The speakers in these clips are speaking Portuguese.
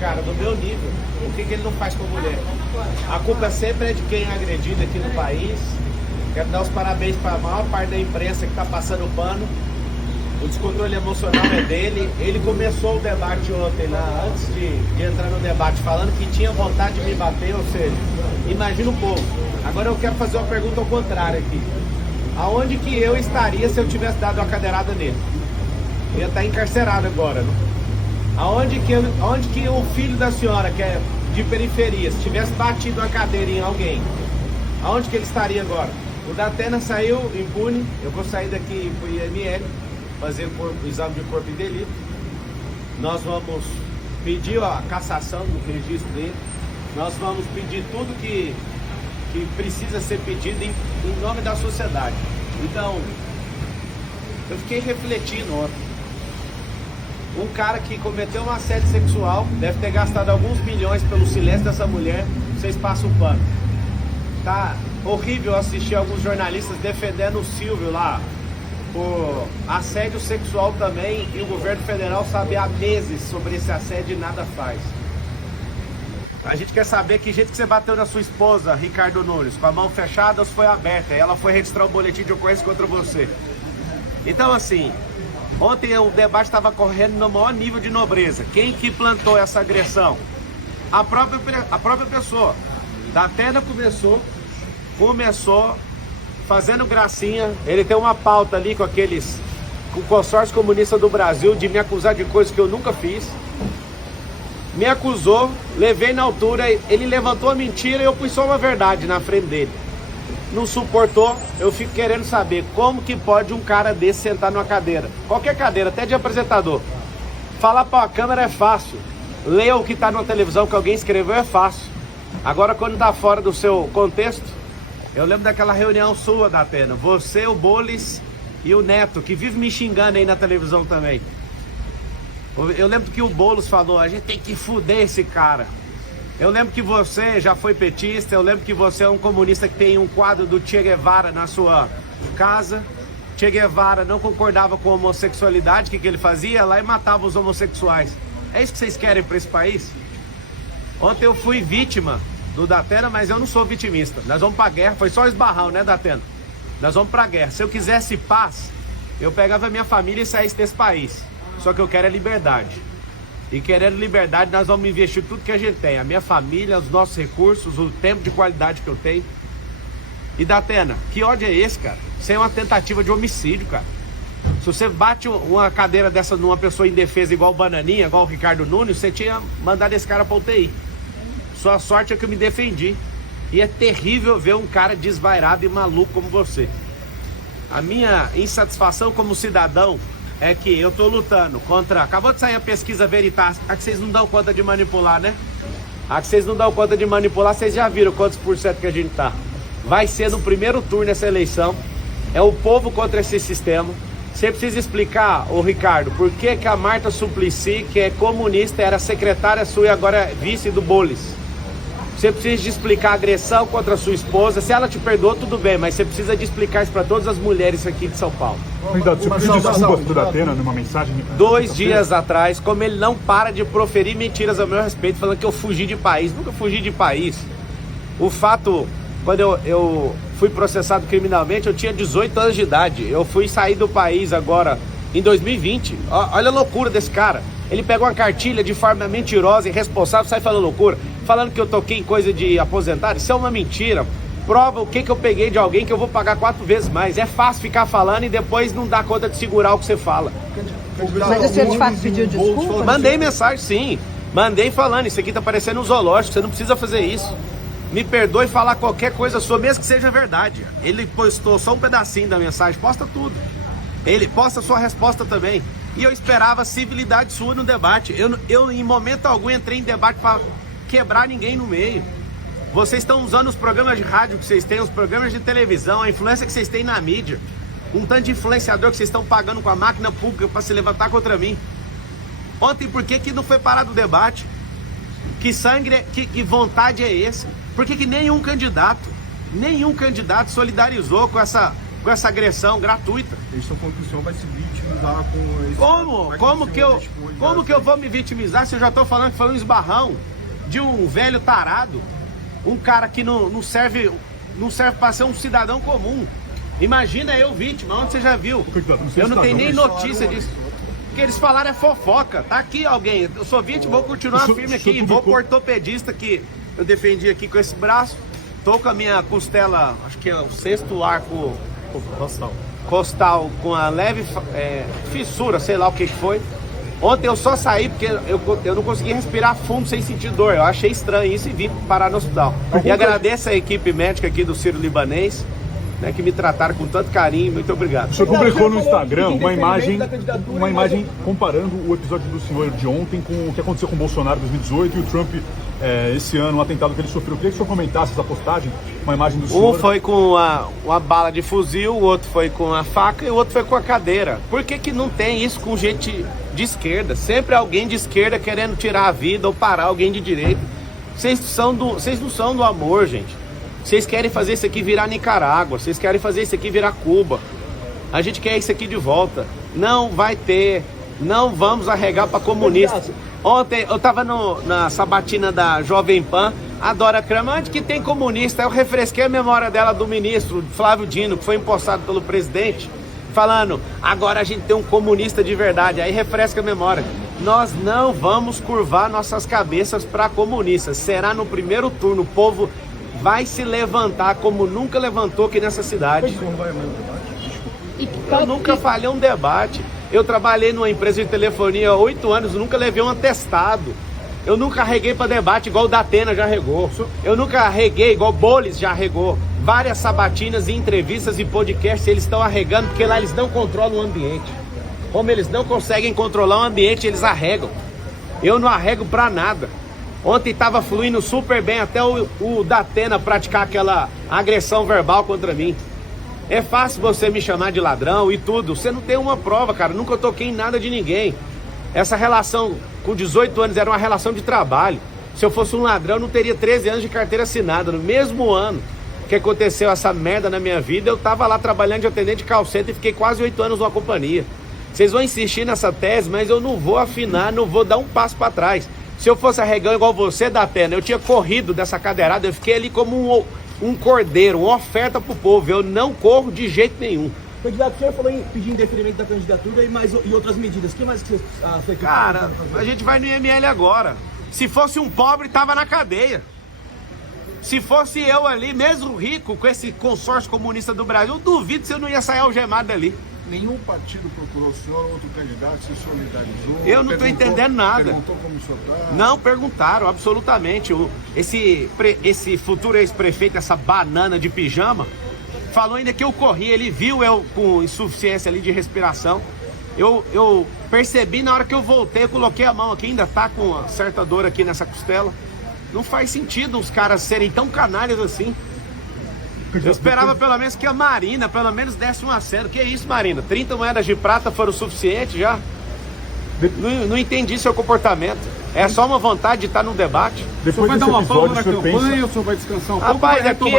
Cara, do meu nível, o que ele não faz com a mulher? A culpa sempre é de quem é agredido aqui no país. Quero dar os parabéns para a maior parte da imprensa que está passando o pano. O descontrole emocional é dele. Ele começou o debate ontem, lá, antes de entrar no debate, falando que tinha vontade de me bater, ou seja, imagina o povo. Agora eu quero fazer uma pergunta ao contrário aqui. Aonde que eu estaria se eu tivesse dado uma cadeirada nele? Eu ia estar encarcerado agora, né? Aonde que o filho da senhora, que é de periferia, se tivesse batido uma cadeira em alguém, aonde que ele estaria agora? O Datena saiu impune, eu vou sair daqui pro IML, fazer o exame de corpo de delito. Nós vamos pedir a cassação do registro dele, nós vamos pedir tudo que precisa ser pedido em nome da sociedade. Então, eu fiquei refletindo ontem. Um cara que cometeu um assédio sexual, deve ter gastado alguns milhões pelo silêncio dessa mulher, vocês passam o pano. Tá horrível assistir alguns jornalistas defendendo o Silvio lá por assédio sexual também, e o governo federal sabe há meses sobre esse assédio e nada faz. A gente quer saber que jeito que você bateu na sua esposa, Ricardo Nunes, com a mão fechada ou se foi aberta, e ela foi registrar um boletim de ocorrência contra você. Então assim, ontem o debate estava correndo no maior nível de nobreza. Quem que plantou essa agressão? A própria pessoa. Datena começou fazendo gracinha. Ele tem uma pauta ali com o consórcio comunista do Brasil de me acusar de coisas que eu nunca fiz. Me acusou, levei na altura, ele levantou a mentira e eu pus só uma verdade na frente dele. Não suportou, eu fico querendo saber como que pode um cara desse sentar numa cadeira, qualquer cadeira, até de apresentador. Falar para a câmera é fácil, ler o que está na televisão que alguém escreveu é fácil. Agora quando está fora do seu contexto, eu lembro daquela reunião sua, Datena, você, o Boles e o Neto, que vive me xingando aí na televisão também. Eu lembro que o Boulos falou, a gente tem que fuder esse cara. Eu lembro que você já foi petista, eu lembro que você é um comunista que tem um quadro do Che Guevara na sua casa. Che Guevara não concordava com a homossexualidade, o que ele fazia? Lá e matava os homossexuais. É isso que vocês querem para esse país? Ontem eu fui vítima do Datena, mas eu não sou vitimista. Nós vamos pra guerra, foi só esbarrão, né, Datena? Nós vamos pra guerra. Se eu quisesse paz, eu pegava minha família e saísse desse país. Só que eu quero é liberdade. E querendo liberdade, nós vamos investir tudo que a gente tem. A minha família, os nossos recursos, o tempo de qualidade que eu tenho. E Datena, que ódio é esse, cara? Isso é uma tentativa de homicídio, cara. Se você bate uma cadeira dessa numa pessoa indefesa igual o Bananinha, igual o Ricardo Nunes, você tinha mandado esse cara pra UTI. Sua sorte é que eu me defendi. E é terrível ver um cara desvairado e maluco como você. A minha insatisfação como cidadão é que eu tô lutando contra... Acabou de sair a pesquisa Veritas, a que vocês não dão conta de manipular, né? A que vocês não dão conta de manipular, vocês já viram quantos por cento que a gente tá. Vai ser no primeiro turno essa eleição. É o povo contra esse sistema. Você precisa explicar, ô Ricardo, por que que a Marta Suplicy, que é comunista, era secretária sua e agora é vice do Boles. Você precisa de explicar a agressão contra a sua esposa. Se ela te perdoou, tudo bem, mas você precisa de explicar isso para todas as mulheres aqui de São Paulo. Candidato, você pediu desculpas pro Datena numa mensagem? 2 dias atrás, como ele não para de proferir mentiras ao meu respeito, falando que eu fugi de país. Nunca fugi de país. O fato, quando eu fui processado criminalmente, eu tinha 18 anos de idade. Eu fui sair do país agora em 2020. Olha a loucura desse cara. Ele pega uma cartilha de forma mentirosa e irresponsável, sai falando loucura, falando que eu toquei em coisa de aposentado. Isso é uma mentira. Prova o que eu peguei de alguém que eu vou pagar 4 vezes mais. É fácil ficar falando e depois não dar conta de segurar o que você fala. Mas o senhor de fato pediu desculpa? Mandei mensagem, sim. Mandei falando, isso aqui tá parecendo um zoológico, você não precisa fazer isso. Me perdoe falar qualquer coisa sua, mesmo que seja verdade. Ele postou só um pedacinho da mensagem, posta tudo. Ele posta sua resposta também. E eu esperava civilidade sua no debate. Eu em momento algum entrei em debate para quebrar ninguém no meio. Vocês estão usando os programas de rádio que vocês têm, os programas de televisão, a influência que vocês têm na mídia. Um tanto de influenciador que vocês estão pagando com a máquina pública para se levantar contra mim. Ontem, por que não foi parado o debate? Que sangue, que vontade é esse? Por que nenhum candidato solidarizou com com essa agressão gratuita. Eles estão falando que o senhor vai se vitimizar com esse... Como que eu vou me vitimizar se eu já estou falando que foi um esbarrão de um velho tarado, um cara que não serve para ser um cidadão comum. Imagina eu vítima, onde você já viu? Eu não tenho nem notícia disso. O que eles falaram é fofoca. Tá aqui alguém, eu sou vítima, vou continuar firme aqui, vou pro ortopedista que eu defendi aqui com esse braço. Tô com a minha costela, acho que é o 6º arco costal com a leve fissura, sei lá o que foi. Ontem eu só saí porque eu não consegui respirar fundo sem sentir dor. Eu achei estranho isso e vim parar no hospital. E agradeço a equipe médica aqui do Sírio-Libanês, né, que me trataram com tanto carinho. Muito obrigado. O senhor publicou no Instagram uma imagem comparando o episódio do senhor de ontem com o que aconteceu com o Bolsonaro em 2018 e o Trump esse ano, um atentado que ele sofreu. Eu queria que o senhor comentasse essa postagem, uma imagem do senhor. Um foi com uma bala de fuzil, o outro foi com a faca e o outro foi com a cadeira. Por que não tem isso com gente de esquerda? Sempre alguém de esquerda querendo tirar a vida ou parar alguém de direita. Vocês não são do amor, gente. Vocês querem fazer isso aqui virar Nicarágua, vocês querem fazer isso aqui virar Cuba. A gente quer isso aqui de volta. Não vai ter, não vamos arregar para comunista. Ontem eu tava na sabatina da Jovem Pan, a Dora Kramer, onde que tem comunista? Eu refresquei a memória dela do ministro Flávio Dino, que foi empossado pelo presidente, falando, agora a gente tem um comunista de verdade. Aí refresca a memória. Nós não vamos curvar nossas cabeças para comunistas. Será no primeiro turno, o povo vai se levantar como nunca levantou aqui nessa cidade. Eu nunca falhei um debate. Eu trabalhei numa empresa de telefonia há 8 anos, nunca levei um atestado. Eu nunca arreguei para debate igual o Datena já arregou. Eu nunca arreguei igual o Bolis já arregou. Várias sabatinas e entrevistas e podcasts eles estão arregando porque lá eles não controlam o ambiente. Como eles não conseguem controlar o ambiente, eles arregam. Eu não arrego para nada. Ontem estava fluindo super bem até o Datena praticar aquela agressão verbal contra mim. É fácil você me chamar de ladrão e tudo. Você não tem uma prova, cara. Nunca toquei em nada de ninguém. Essa relação com 18 anos era uma relação de trabalho. Se eu fosse um ladrão, eu não teria 13 anos de carteira assinada. No mesmo ano que aconteceu essa merda na minha vida, eu tava lá trabalhando de atendente de call center e fiquei quase 8 anos numa companhia. Vocês vão insistir nessa tese, mas eu não vou afinar, não vou dar um passo para trás. Se eu fosse arregão igual você, Datena, eu tinha corrido dessa cadeirada, eu fiquei ali como um cordeiro, uma oferta pro povo. Eu não corro de jeito nenhum. Candidato, o senhor falou em pedir indeferimento da candidatura e outras medidas. O que mais que você fez? Cara, a gente vai no IML agora. Se fosse um pobre, tava na cadeia. Se fosse eu ali, mesmo rico, com esse consórcio comunista do Brasil, eu duvido se eu não ia sair algemado dali. Nenhum partido procurou o senhor ou outro candidato, se solidarizou? Eu não estou entendendo nada. Perguntou como o senhor está? Não perguntaram, absolutamente. Esse futuro ex-prefeito, essa banana de pijama, falou ainda que eu corri, ele viu eu com insuficiência ali de respiração. Eu percebi na hora que eu voltei, eu coloquei a mão aqui, ainda tá com uma certa dor aqui nessa costela. Não faz sentido os caras serem tão canalhas assim. Eu esperava pelo menos que a Marina, pelo menos desse um aceno. Que isso, Marina? 30 moedas de prata foram o suficiente já? Não entendi seu comportamento. É só uma vontade de estar no debate. Depois vai dar uma pausa na campanha ou o senhor vai descansar um pouco? Rapaz, aqui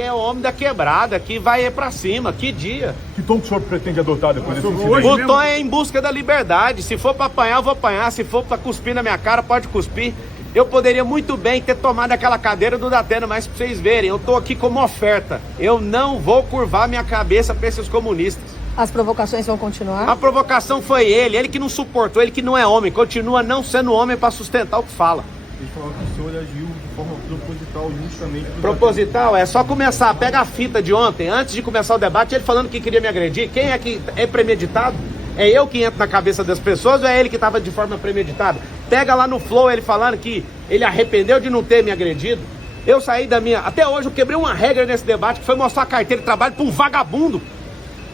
é homem da quebrada, aqui vai pra cima, que dia. Que tom que o senhor pretende adotar depois desse incidente? O tom é em busca da liberdade. Se for pra apanhar, eu vou apanhar. Se for pra cuspir na minha cara, pode cuspir. Eu poderia muito bem ter tomado aquela cadeira do Datena, mas pra vocês verem, eu tô aqui como oferta. Eu não vou curvar minha cabeça pra esses comunistas. As provocações vão continuar? A provocação foi ele que não suportou, ele que não é homem, continua não sendo homem pra sustentar o que fala. Ele falou que o senhor agiu de forma proposital, justamente... Proposital? É só começar, pega a fita de ontem, antes de começar o debate, ele falando que queria me agredir. Quem é que é premeditado? É eu que entro na cabeça das pessoas ou é ele que estava de forma premeditada? Pega lá no Flow ele falando que ele arrependeu de não ter me agredido. Eu saí da minha... Até hoje eu quebrei uma regra nesse debate, que foi mostrar a carteira de trabalho para um vagabundo.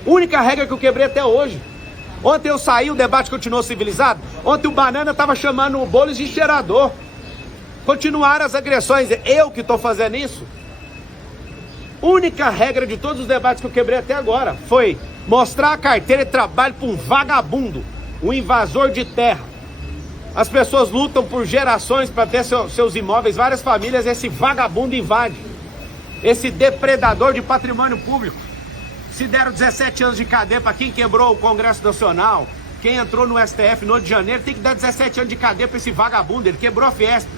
Única regra que eu quebrei até hoje. Ontem eu saí, o debate continuou civilizado. Ontem o Banana estava chamando o Bolis de cheirador. Continuaram as agressões. Eu que estou fazendo isso? Única regra de todos os debates que eu quebrei até agora foi mostrar a carteira de trabalho para um vagabundo, um invasor de terra. As pessoas lutam por gerações para ter seus imóveis, várias famílias, esse vagabundo invade. Esse depredador de patrimônio público. Se deram 17 anos de cadeia para quem quebrou o Congresso Nacional, quem entrou no STF no 8 de janeiro, tem que dar 17 anos de cadeia para esse vagabundo. Ele quebrou a Fiesp.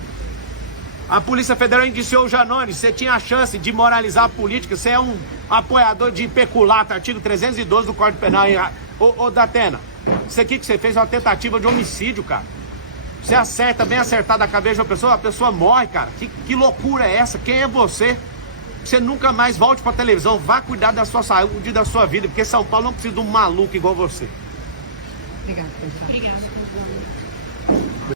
A Polícia Federal indiciou o Janones. Você tinha a chance de moralizar a política. Você é um apoiador de peculato, artigo 312 do Código Penal. Ô Datena, isso aqui que você fez é uma tentativa de homicídio, cara. Você acerta, bem acertado a cabeça de uma pessoa, a pessoa morre, cara. Que loucura é essa? Quem é você? Você nunca mais volte pra televisão. Vá cuidar da sua saúde e da sua vida, porque São Paulo não precisa de um maluco igual você. Obrigada.